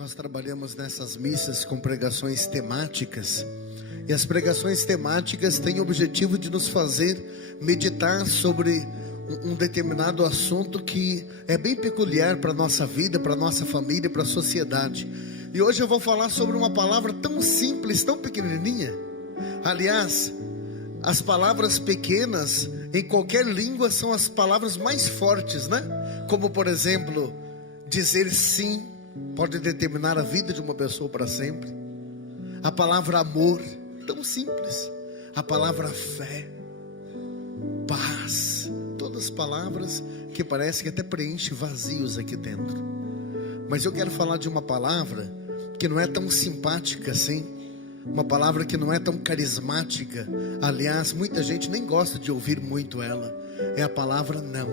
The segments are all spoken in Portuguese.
Nós trabalhamos nessas missas com pregações temáticas, e as pregações temáticas têm o objetivo de nos fazer meditar sobre um determinado assunto que é bem peculiar para a nossa vida, para a nossa família, para a sociedade. E hoje eu vou falar sobre uma palavra tão simples, tão pequenininha. Aliás, as palavras pequenas em qualquer língua são as palavras mais fortes, né? Como por exemplo, dizer sim pode determinar a vida de uma pessoa para sempre. A palavra amor, tão simples. A palavra fé, paz, todas palavras que parece que até preenche vazios aqui dentro. Mas eu quero falar de uma palavra que não é tão simpática assim, uma palavra que não é tão carismática. Aliás, muita gente nem gosta de ouvir muito ela. É a palavra não.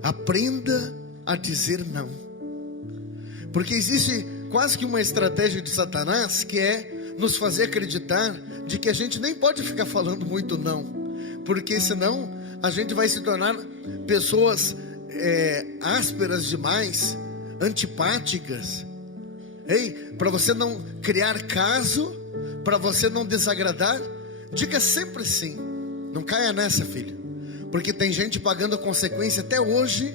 Aprenda a dizer não. Porque existe quase que uma estratégia de Satanás, que é nos fazer acreditar de que a gente nem pode ficar falando muito não, porque senão a gente vai se tornar pessoas ásperas demais, antipáticas. Ei, para você não criar caso, para você não desagradar, diga sempre sim. Não caia nessa, filho, porque tem gente pagando a consequência até hoje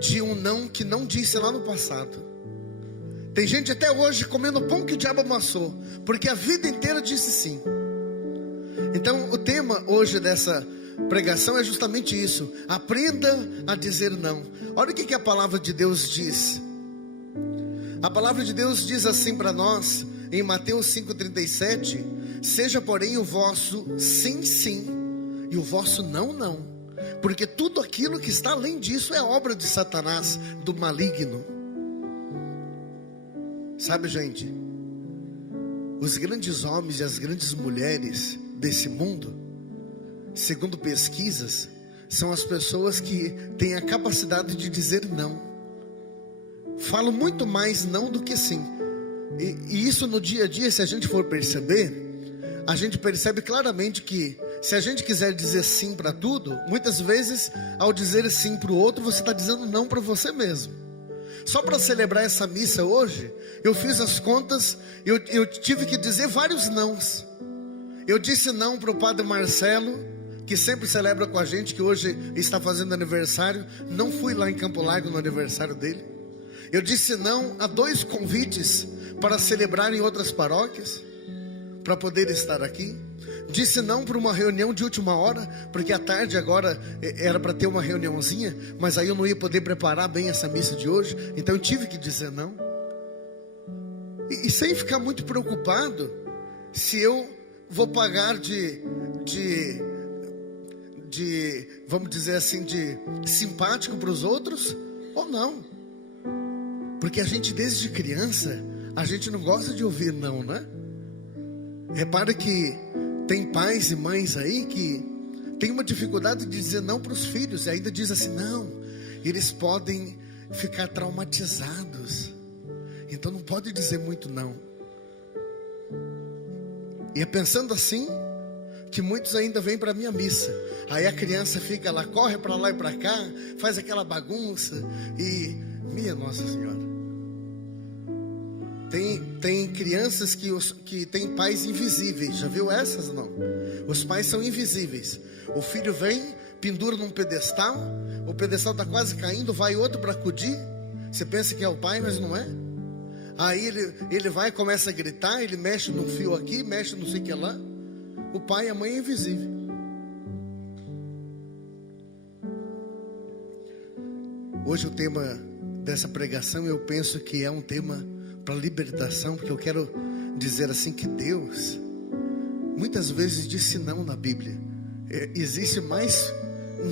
de um não que não disse lá no passado. Tem gente até hoje comendo pão que o diabo amassou, porque a vida inteira disse sim. Então o tema hoje dessa pregação é justamente isso: aprenda a dizer não. Olha o que a palavra de Deus diz. A palavra de Deus diz assim para nós, em Mateus 5,37: seja porém o vosso sim, sim, e o vosso não, não, porque tudo aquilo que está além disso é obra de Satanás, do maligno. Sabe, gente, os grandes homens e as grandes mulheres desse mundo, segundo pesquisas, são as pessoas que têm a capacidade de dizer não. Falam muito mais não do que sim. E isso no dia a dia, se a gente for perceber, a gente percebe claramente que se a gente quiser dizer sim para tudo, muitas vezes ao dizer sim para o outro, você está dizendo não para você mesmo. Só para celebrar essa missa hoje, eu fiz as contas, eu tive que dizer vários nãos. Eu disse não para o Padre Marcelo, que sempre celebra com a gente, que hoje está fazendo aniversário. Não fui lá em Campo Largo no aniversário dele. Eu disse não a 2 convites para celebrar em outras paróquias, para poder estar aqui. Disse não para uma reunião de última hora, porque à tarde agora era para ter uma reuniãozinha, mas aí eu não ia poder preparar bem essa missa de hoje, então eu tive que dizer não. E sem ficar muito preocupado se eu vou pagar de vamos dizer assim, de simpático para os outros ou não. Porque a gente desde criança, a gente não gosta de ouvir não, né? Repara que tem pais e mães aí que tem uma dificuldade de dizer não para os filhos, e ainda diz assim, não, eles podem ficar traumatizados, então não pode dizer muito não. E é pensando assim que muitos ainda vêm para a minha missa. Aí a criança fica lá, corre para lá e para cá, faz aquela bagunça, e minha Nossa Senhora, tem crianças que têm pais invisíveis. Já viu essas? Não. Os pais são invisíveis. O filho vem, pendura num pedestal, o pedestal está quase caindo, vai outro para acudir. Você pensa que é o pai, mas não é. Aí ele vai e começa a gritar, ele mexe no fio aqui, mexe não sei o que lá. O pai e a mãe é invisível. Hoje o tema dessa pregação, eu penso que é um tema para libertação, porque eu quero dizer assim que Deus muitas vezes disse não na Bíblia. Existe mais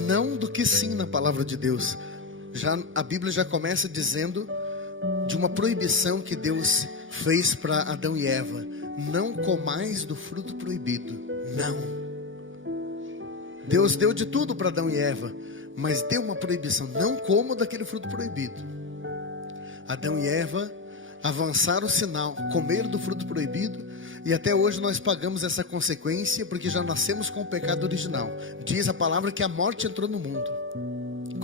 não do que sim na palavra de Deus. A Bíblia já começa dizendo de uma proibição que Deus fez para Adão e Eva: não comais do fruto proibido. Não. Deus deu de tudo para Adão e Eva, mas deu uma proibição: não comam daquele fruto proibido. Adão e Eva avançaram o sinal, comeram do fruto proibido, e até hoje nós pagamos essa consequência, porque já nascemos com o pecado original. Diz a palavra que a morte entrou no mundo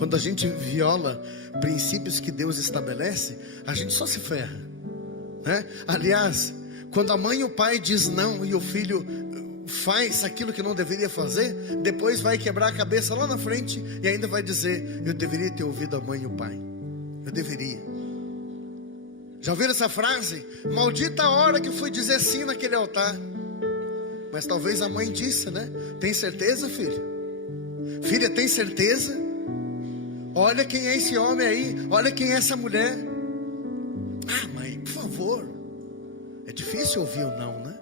Quando a gente viola princípios que Deus estabelece, a gente só se ferra, né? Aliás, quando a mãe e o pai diz não e o filho faz aquilo que não deveria fazer, depois vai quebrar a cabeça lá na frente e ainda vai dizer: eu deveria ter ouvido a mãe e o pai, eu deveria. Já ouviram essa frase? Maldita a hora que fui dizer sim naquele altar. Mas talvez a mãe disse, né? Tem certeza, filho? Filha, tem certeza? Olha quem é esse homem aí, olha quem é essa mulher. Ah, mãe, por favor. É difícil ouvir o não, né?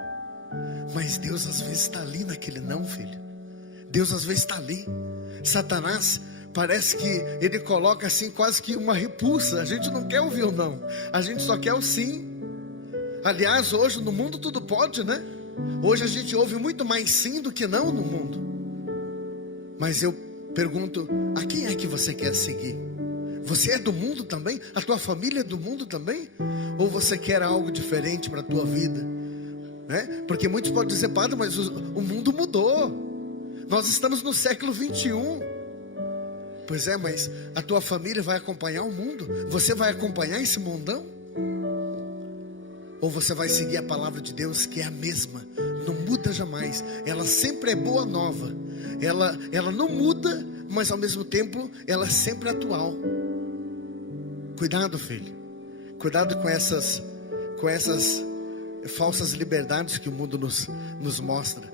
Mas Deus às vezes está ali naquele não, filho. Deus às vezes está ali. Satanás parece que ele coloca assim quase que uma repulsa. A gente não quer ouvir o não, a gente só quer o sim. Aliás, hoje no mundo tudo pode, né? Hoje a gente ouve muito mais sim do que não no mundo. Mas eu pergunto, a quem é que você quer seguir? Você é do mundo também? A tua família é do mundo também? Ou você quer algo diferente para a tua vida? Né? Porque muitos podem dizer: padre, mas o mundo mudou. Nós estamos no século 21. Pois é, mas a tua família vai acompanhar o mundo? Você vai acompanhar esse mundão? Ou você vai seguir a palavra de Deus, que é a mesma, não muda jamais. Ela sempre é boa nova. Ela não muda, mas ao mesmo tempo ela é sempre atual. Cuidado, filho. Cuidado com essas falsas liberdades que o mundo nos mostra.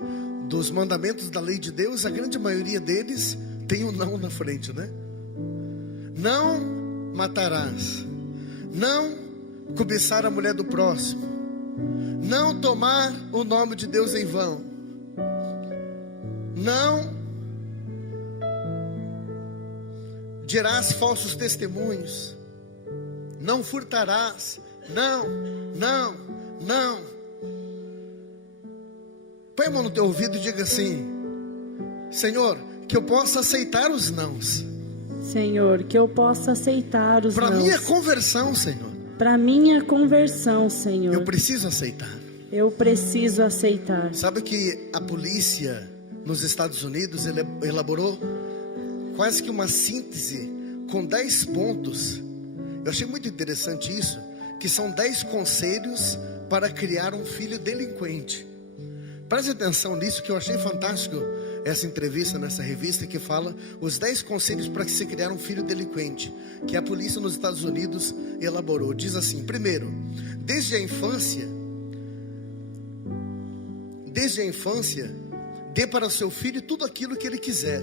Dos mandamentos da lei de Deus, a grande maioria deles tem um não na frente, né? Não matarás. Não cobiçar a mulher do próximo. Não tomar o nome de Deus em vão. Não dirás falsos testemunhos. Não furtarás. Não. Põe a mão no teu ouvido e diga assim: Senhor, que eu possa aceitar os nãos. Senhor, que eu possa aceitar os nãos. Para minha conversão, Senhor. Para minha conversão, Senhor. Eu preciso aceitar. Eu preciso aceitar. Sabe que a polícia nos Estados Unidos elaborou quase que uma síntese com 10 pontos. Eu achei muito interessante isso, que são 10 conselhos para criar um filho delinquente. Preste atenção nisso, que eu achei fantástico essa entrevista nessa revista, que fala os 10 conselhos para se criar um filho delinquente, que a polícia nos Estados Unidos elaborou. Diz assim: primeiro, desde a infância, dê para o seu filho tudo aquilo que ele quiser,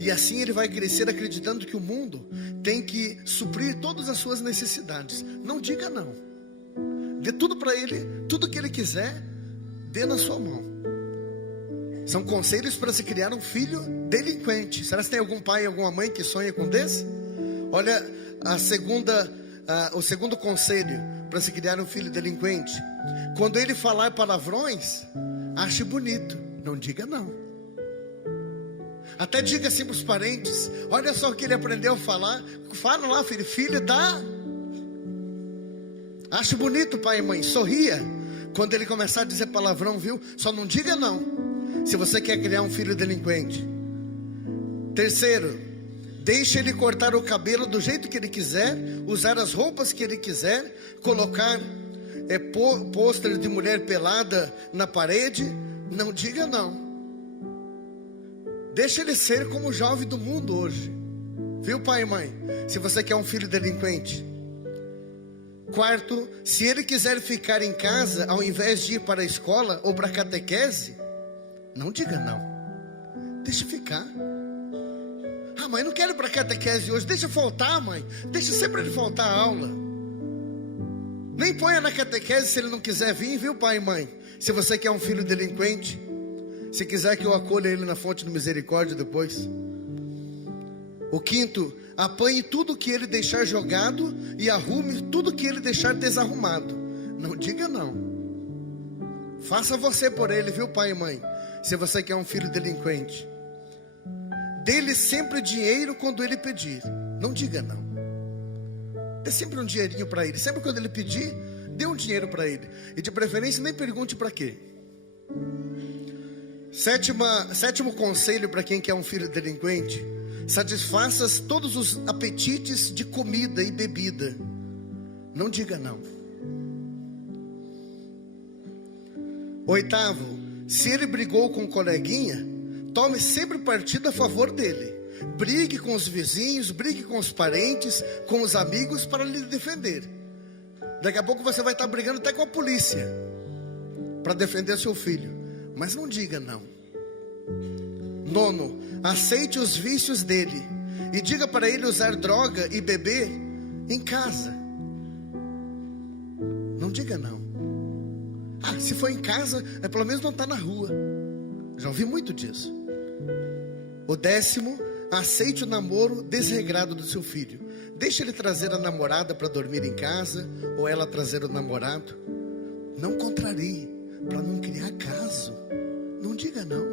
e assim ele vai crescer acreditando que o mundo tem que suprir todas as suas necessidades. Não diga não. Dê tudo para ele, tudo que ele quiser, dê na sua mão. São conselhos para se criar um filho delinquente. Será que tem algum pai, alguma mãe que sonha com desse? Olha o segundo conselho para se criar um filho delinquente: quando ele falar palavrões, ache bonito, não diga não. Até diga assim para os parentes: olha só o que ele aprendeu a falar. Fala lá, filho, tá? Ache bonito, pai e mãe, sorria quando ele começar a dizer palavrão, viu? Só não diga não, se você quer criar um filho delinquente. Terceiro, deixe ele cortar o cabelo do jeito que ele quiser, usar as roupas que ele quiser, colocar pôster de mulher pelada na parede. Não diga não. Deixa ele ser como o jovem do mundo hoje, viu, pai e mãe? Se você quer um filho delinquente. Quarto, se ele quiser ficar em casa ao invés de ir para a escola ou para a catequese, não diga não. Deixa ficar. Ah, mãe, não quero ir para a catequese hoje. Deixa faltar, mãe. Deixa sempre ele faltar a aula. Nem ponha na catequese se ele não quiser vir, viu, pai e mãe? Se você quer um filho delinquente, se quiser que eu acolha ele na fonte de misericórdia depois. O quinto, apanhe tudo que ele deixar jogado e arrume tudo que ele deixar desarrumado. Não diga não. Faça você por ele, viu, pai e mãe? Se você quer um filho delinquente, dê-lhe sempre dinheiro quando ele pedir. Não diga não. Dê sempre um dinheirinho para ele. Sempre quando ele pedir, dê um dinheiro para ele. E de preferência nem pergunte para quê. Sétimo conselho para quem quer um filho delinquente: satisfaças todos os apetites de comida e bebida. Não diga não. 8º, se ele brigou com o coleguinha, tome sempre partido a favor dele. Brigue com os vizinhos, brigue com os parentes, com os amigos para lhe defender. Daqui a pouco você vai estar brigando até com a polícia para defender seu filho. Mas não diga não. 9, aceite os vícios dele e diga para ele usar droga e beber em casa. Não diga não. Se for em casa, pelo menos não está na rua. Já ouvi muito disso. O 10º, aceite o namoro desregrado do seu filho. Deixe ele trazer a namorada para dormir em casa, ou ela trazer o namorado. Não contrarie, para não criar caso. Não diga não.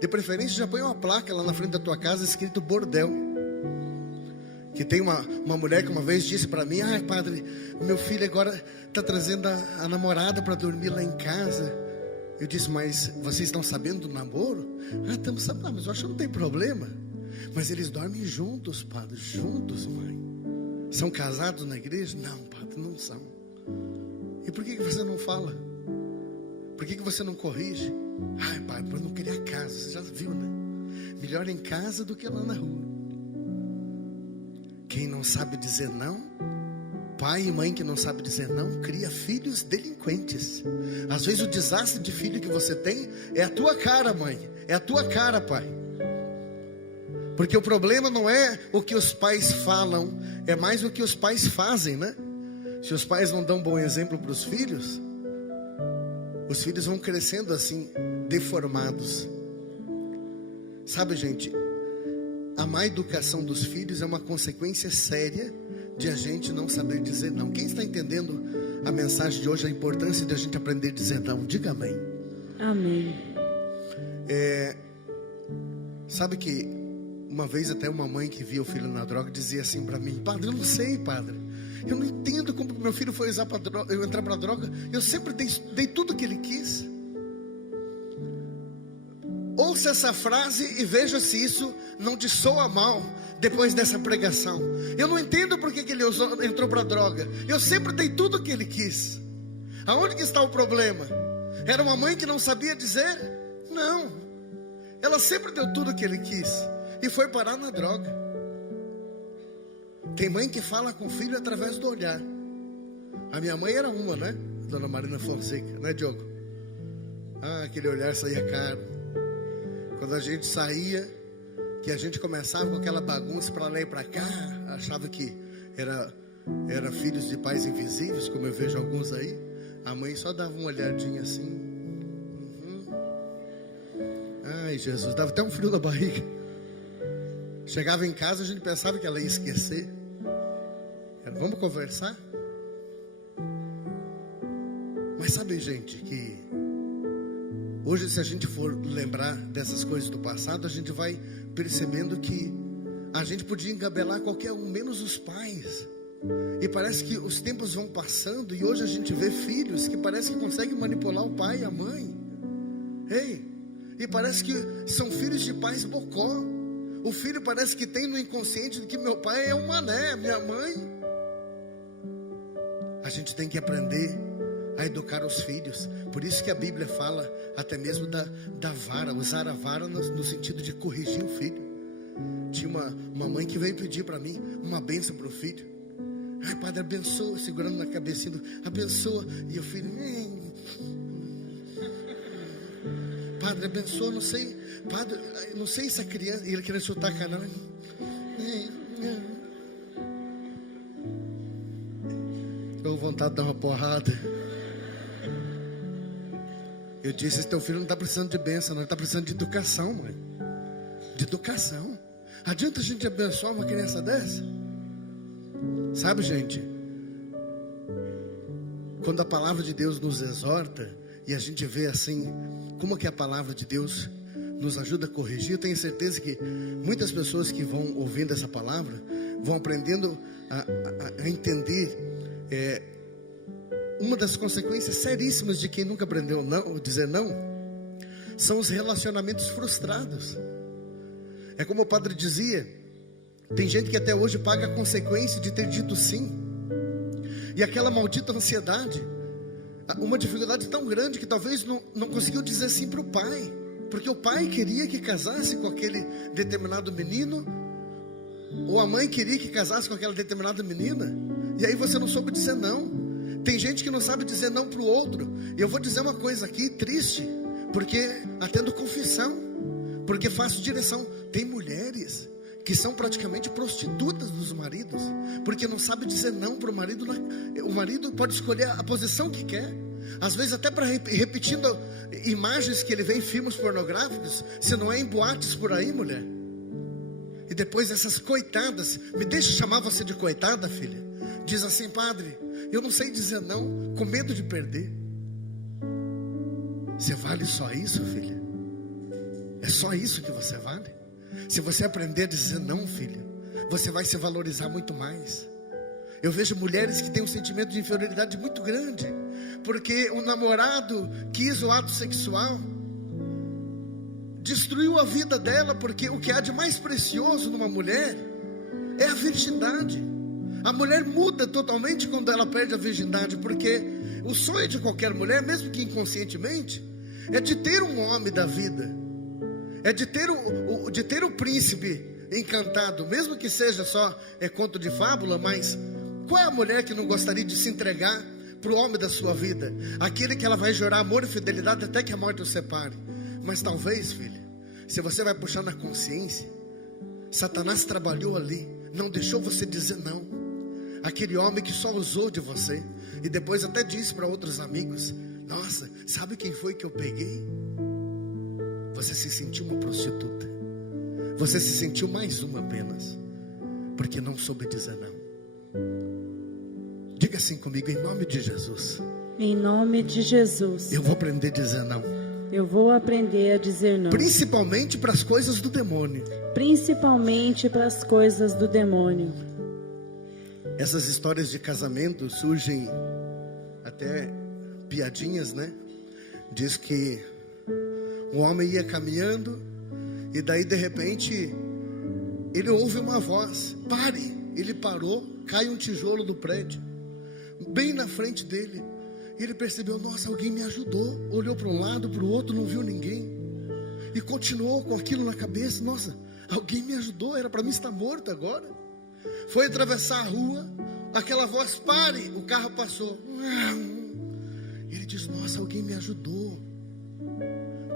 De preferência, já põe uma placa lá na frente da tua casa escrito bordel. Que tem uma mulher que uma vez disse para mim: padre, o meu filho agora está trazendo a namorada para dormir lá em casa. Eu disse: mas vocês estão sabendo do namoro? Estamos sabendo. Mas eu acho que não tem problema. Mas eles dormem juntos, padre. Juntos, mãe. São casados na igreja? Não, padre, não são. E por que você não fala? Por que você não corrige? Padre, para não criar casa. Você já viu, né? Melhor em casa do que lá na rua. Quem não sabe dizer não, pai e mãe que não sabe dizer não, cria filhos delinquentes. Às vezes o desastre de filho que você tem é a tua cara, mãe. É a tua cara, pai. Porque o problema não é o que os pais falam, é mais o que os pais fazem, né? Se os pais não dão um bom exemplo para os filhos vão crescendo assim, deformados. Sabe, gente, a má educação dos filhos é uma consequência séria de a gente não saber dizer não. Quem está entendendo a mensagem de hoje, a importância de a gente aprender a dizer não? Diga amém. Amém. Sabe que uma vez até uma mãe que via o filho na droga dizia assim para mim: padre, eu não sei, padre, eu não entendo como meu filho foi entrar para droga. Eu sempre dei tudo que ele quis. Ouça essa frase e veja se isso não te soa mal depois dessa pregação. Eu não entendo por que ele entrou para a droga. Eu sempre dei tudo o que ele quis. Aonde que está o problema? Era uma mãe que não sabia dizer não. Ela sempre deu tudo o que ele quis e foi parar na droga. Tem mãe que fala com o filho através do olhar. A minha mãe era uma, né? Dona Marina Fonseca, né, Diogo? Aquele olhar saía caro. Quando a gente saía, que a gente começava com aquela bagunça para lá e para cá, achava que era filhos de pais invisíveis, como eu vejo alguns aí. A mãe só dava uma olhadinha assim. Ai, Jesus, dava até um frio na barriga. Chegava em casa, a gente pensava que ela ia esquecer. Vamos conversar? Mas sabe, gente, que hoje, se a gente for lembrar dessas coisas do passado, a gente vai percebendo que a gente podia engabelar qualquer um, menos os pais. E parece que os tempos vão passando e hoje a gente vê filhos que parece que conseguem manipular o pai e a mãe. E parece que são filhos de pais bocó. O filho parece que tem no inconsciente de que meu pai é um mané, minha mãe. A gente tem que aprender a educar os filhos. Por isso que a Bíblia fala até mesmo da vara, usar a vara no sentido de corrigir o filho. Tinha uma mãe que veio pedir para mim uma bênção para o filho. Padre, abençoa, segurando na cabecinha, abençoa. E o filho, padre, abençoa, não sei, padre, não sei essa criança. E ele queria chutar a canal. Deu vontade de dar uma porrada. Eu disse: esse teu filho não está precisando de bênção, não, ele está precisando de educação, mãe. De educação. Adianta a gente abençoar uma criança dessa? Sabe, gente, quando a palavra de Deus nos exorta e a gente vê assim, como que a palavra de Deus nos ajuda a corrigir, eu tenho certeza que muitas pessoas que vão ouvindo essa palavra vão aprendendo a entender uma das consequências seríssimas de quem nunca aprendeu dizer não, são os relacionamentos frustrados. É como o padre dizia, Tem gente que até hoje paga a consequência de ter dito sim. E aquela maldita ansiedade, uma dificuldade tão grande que talvez não conseguiu dizer sim para o pai, porque o pai queria que casasse com aquele determinado menino, ou a mãe queria que casasse com aquela determinada menina, e aí você não soube dizer não. Tem gente que não sabe dizer não para o outro. E eu vou dizer uma coisa aqui triste, porque atendo confissão, porque faço direção. Tem mulheres que são praticamente prostitutas dos maridos, porque não sabe dizer não para o marido. O marido pode escolher a posição que quer, às vezes até para repetindo imagens que ele vê em filmes pornográficos, se não é em boates por aí, mulher. E depois essas coitadas, me deixa chamar você de coitada, filha, diz assim: padre, eu não sei dizer não, com medo de perder. Você vale só isso, filha? É só isso que você vale? Se você aprender a dizer não, filha, você vai se valorizar muito mais. Eu vejo mulheres que têm um sentimento de inferioridade muito grande, porque o namorado quis o ato sexual, destruiu a vida dela, porque o que há de mais precioso numa mulher é a virgindade. A mulher muda totalmente quando ela perde a virgindade, porque o sonho de qualquer mulher, mesmo que inconscientemente, é de ter um homem da vida, é de ter o príncipe encantado, mesmo que seja só conto de fábula. Mas qual é a mulher que não gostaria de se entregar para o homem da sua vida, aquele que ela vai jurar amor e fidelidade até que a morte os separe? Mas talvez, filha, se você vai puxar na consciência, Satanás trabalhou ali, não deixou você dizer não. Aquele homem que só usou de você, e depois até disse para outros amigos: nossa, sabe quem foi que eu peguei? Você se sentiu uma prostituta, você se sentiu mais uma apenas, porque não soube dizer não. Diga assim comigo: em nome de Jesus. Em nome de Jesus. Eu vou aprender a dizer não. Eu vou aprender a dizer não. Principalmente para as coisas do demônio. Principalmente para as coisas do demônio. Essas histórias de casamento surgem até piadinhas, né? Diz que um homem ia caminhando e daí de repente ele ouve uma voz: pare! Ele parou, cai um tijolo do prédio bem na frente dele. E ele percebeu: nossa, alguém me ajudou. Olhou para um lado, para o outro, não viu ninguém, e continuou com aquilo na cabeça: nossa, alguém me ajudou, era para mim estar morto agora. Foi atravessar a rua, aquela voz: pare! O carro passou. Ele diz: nossa, alguém me ajudou.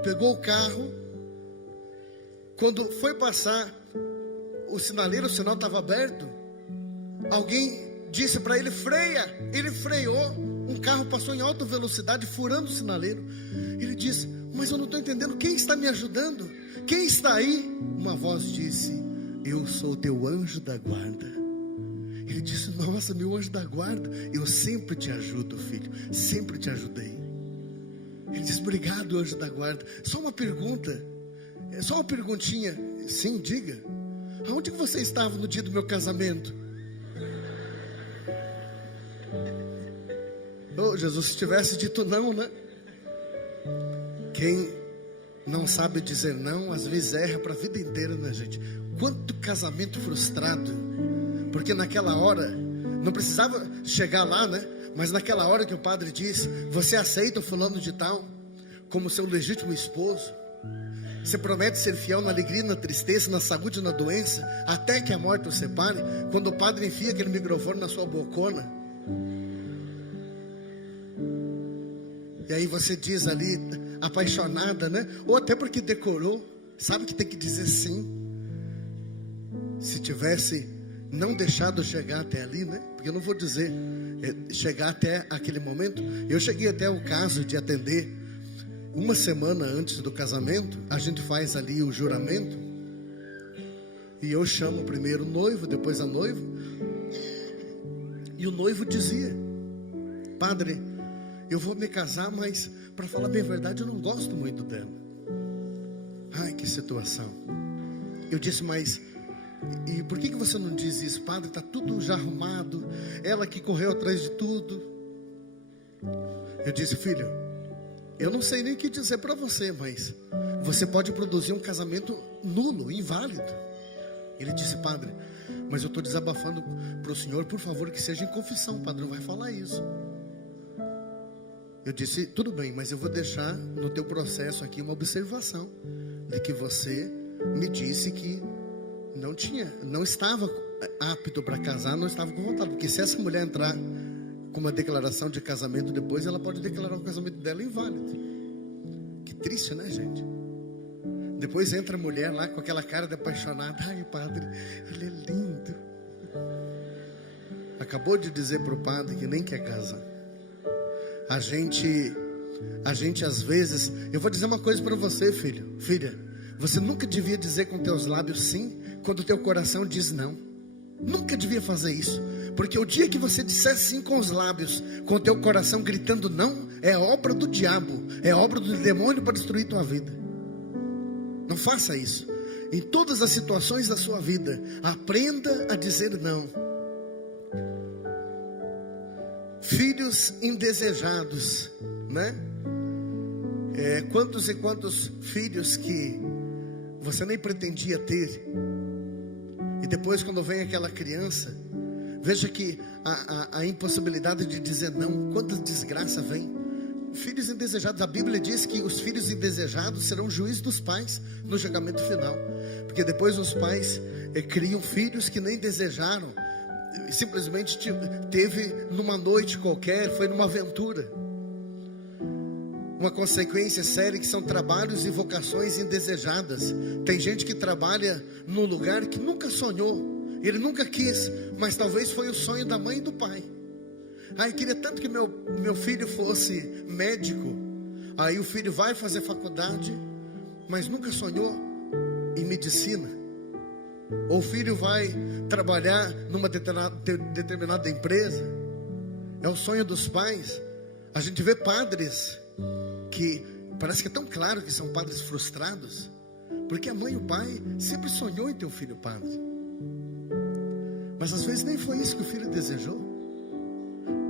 Pegou o carro. Quando foi passar o sinaleiro, o sinal estava aberto. Alguém disse para ele: freia. Ele freou. Um carro passou em alta velocidade, furando o sinaleiro. Ele disse: mas eu não estou entendendo, quem está me ajudando? Quem está aí? Uma voz disse: eu sou teu anjo da guarda. Ele disse: nossa, meu anjo da guarda, eu sempre te ajudo, filho, sempre te ajudei. Ele disse: obrigado, anjo da guarda. Só uma pergunta, só uma perguntinha. Sim, diga. Aonde que você estava no dia do meu casamento? Oh, Jesus, se tivesse dito não, né? Quem não sabe dizer não, às vezes erra para a vida inteira, né, gente? Quanto casamento frustrado, porque naquela hora, não precisava chegar lá, né? Mas naquela hora que o padre diz: você aceita o fulano de tal como seu legítimo esposo? Você promete ser fiel na alegria, na tristeza, na saúde e na doença, até que a morte o separe? Quando o padre enfia aquele microfone na sua bocona, e aí você diz ali, apaixonada, né? Ou até porque decorou, sabe que tem que dizer sim. Se tivesse não deixado chegar até ali, né? Porque eu não vou dizer chegar até aquele momento. Eu cheguei até o caso de atender uma semana antes do casamento. A gente faz ali o juramento, e eu chamo primeiro o noivo, depois a noiva. E o noivo dizia: padre, eu vou me casar, mas para falar bem a verdade, eu não gosto muito dela. Ai, que situação. Eu disse: mas e por que você não diz isso? Padre, está tudo já arrumado, ela que correu atrás de tudo. Eu disse: filho, eu não sei nem o que dizer para você, mas você pode produzir um casamento nulo, inválido. Ele disse: padre, mas eu estou desabafando para o senhor, por favor, que seja em confissão, padre, não vai falar isso. Eu disse: tudo bem, mas eu vou deixar no teu processo aqui uma observação de que você me disse que não estava apto para casar, não estava com vontade, porque se essa mulher entrar com uma declaração de casamento depois, ela pode declarar o casamento dela inválido. Que triste, né, gente? Depois entra a mulher lá com aquela cara de apaixonada: ai, padre, ele é lindo. Acabou de dizer para o padre que nem quer casar. A gente às vezes, eu vou dizer uma coisa para você, filha, você nunca devia dizer com teus lábios sim, quando o teu coração diz não. Nunca devia fazer isso, porque o dia que você disser sim com os lábios, com o teu coração gritando não, é obra do diabo, é obra do demônio para destruir tua vida. Não faça isso. Em todas as situações da sua vida, aprenda a dizer não. Filhos indesejados, né? Quantos e quantos filhos que você nem pretendia ter, e depois quando vem aquela criança, veja que a impossibilidade de dizer não, quanta desgraça vem. Filhos indesejados, a Bíblia diz que os filhos indesejados serão juízes dos pais no julgamento final, porque depois os pais criam filhos que nem desejaram, simplesmente teve numa noite qualquer, foi numa aventura. Uma consequência séria que são trabalhos e vocações indesejadas. Tem gente que trabalha num lugar que nunca sonhou, ele nunca quis, mas talvez foi o sonho da mãe e do pai. Eu queria tanto que meu filho fosse médico. Aí o filho vai fazer faculdade, mas nunca sonhou em medicina. Ou o filho vai trabalhar numa determinada empresa. É o sonho dos pais. A gente vê padres que parece que é tão claro que são padres frustrados, porque a mãe e o pai sempre sonhou em ter um filho padre, mas às vezes nem foi isso que o filho desejou,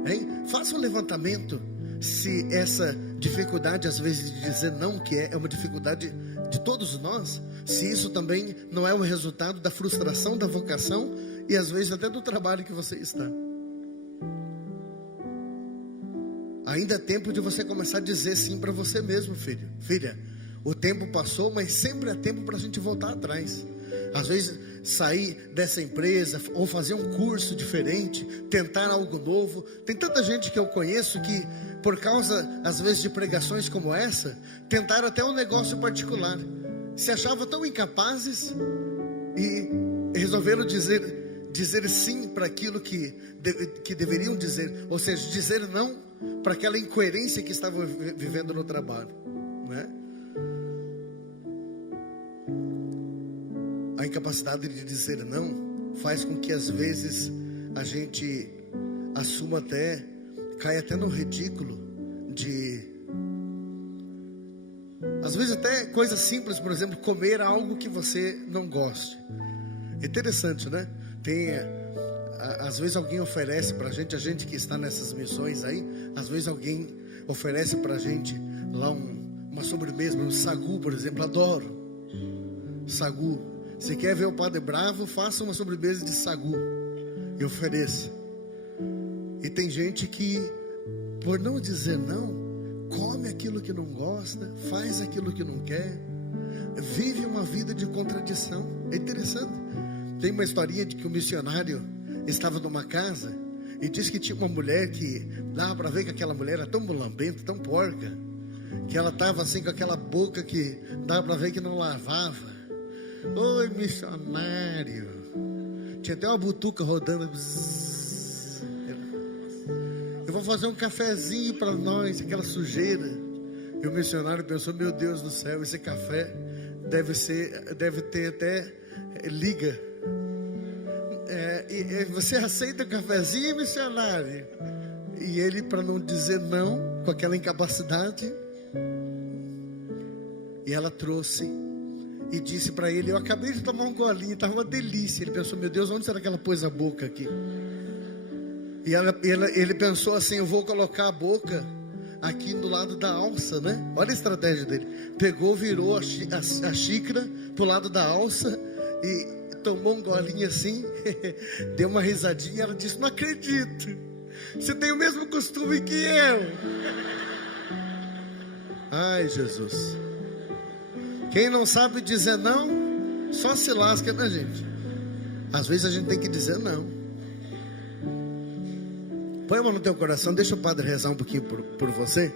hein? Faça um levantamento se essa dificuldade às vezes de dizer não, que é uma dificuldade de todos nós, se isso também não é o resultado da frustração da vocação e às vezes até do trabalho que você está. Ainda é tempo de você começar a dizer sim para você mesmo, filho. Filha, o tempo passou, mas sempre é tempo para a gente voltar atrás. Às vezes sair dessa empresa, ou fazer um curso diferente, tentar algo novo. Tem tanta gente que eu conheço que, por causa às vezes de pregações como essa, tentaram até um negócio particular. Se achavam tão incapazes e resolveram dizer sim para aquilo que deveriam dizer, ou seja, dizer não para aquela incoerência que estavam vivendo no trabalho, né? A incapacidade de dizer não faz com que às vezes a gente assuma caia até no ridículo às vezes até coisas simples, por exemplo, comer algo que você não goste. Interessante, né? Às vezes alguém oferece pra gente, a gente que está nessas missões aí, às vezes alguém oferece pra gente lá uma sobremesa, um sagu, por exemplo. Adoro sagu. Se quer ver o padre bravo, faça uma sobremesa de sagu e ofereça. E tem gente que, por não dizer não, come aquilo que não gosta, faz aquilo que não quer, vive uma vida de contradição. É interessante. Tem uma historinha de que um missionário estava numa casa e disse que tinha uma mulher que dava para ver que aquela mulher era tão mulambenta, tão porca, que ela estava assim com aquela boca que dava para ver que não lavava. Oi, missionário. Tinha até uma butuca rodando. Eu vou fazer um cafezinho para nós, aquela sujeira. E o missionário pensou: meu Deus do céu, esse café deve ter até liga. Você aceita o cafezinho, missionário? E ele, para não dizer não, com aquela incapacidade, e ela trouxe e disse para ele: eu acabei de tomar um golinho, estava uma delícia. Ele pensou: meu Deus, onde será que ela pôs a boca aqui? E ele pensou assim: eu vou colocar a boca aqui do lado da alça, né? Olha a estratégia dele. Pegou, virou a xícara pro lado da alça e tomou um golinho assim, deu uma risadinha, ela disse: não acredito, você tem o mesmo costume que eu. Ai, Jesus. Quem não sabe dizer não, só se lasca, né, gente? Às vezes a gente tem que dizer não. Põe a mão no teu coração, deixa o padre rezar um pouquinho por você.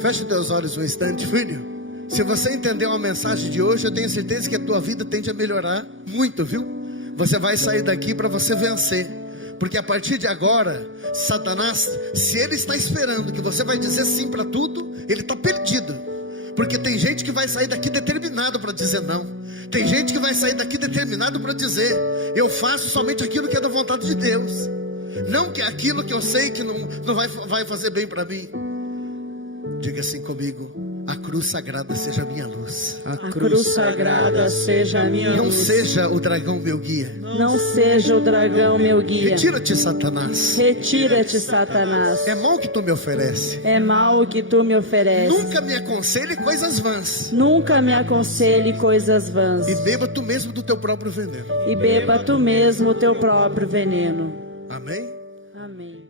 Feche teus olhos um instante, filho. Se você entendeu a mensagem de hoje, eu tenho certeza que a tua vida tende a melhorar muito, viu? Você vai sair daqui para você vencer. Porque a partir de agora, Satanás, se ele está esperando que você vai dizer sim para tudo, ele está perdido. Porque tem gente que vai sair daqui determinado para dizer não. Tem gente que vai sair daqui determinado para dizer: eu faço somente aquilo que é da vontade de Deus, não que aquilo que eu sei que não vai fazer bem para mim. Diga assim comigo: a cruz sagrada seja a minha luz. A cruz sagrada seja a minha Não luz. seja o dragão meu guia. Não seja o dragão meu guia. Retira-te, Satanás. Retira-te, Satanás. É mal que tu me oferece. É mal o que tu me ofereces. Nunca me aconselhe coisas vãs. Nunca me aconselhe coisas vãs. E beba tu mesmo do teu próprio veneno. E beba tu mesmo o teu próprio veneno. Amém? Amém.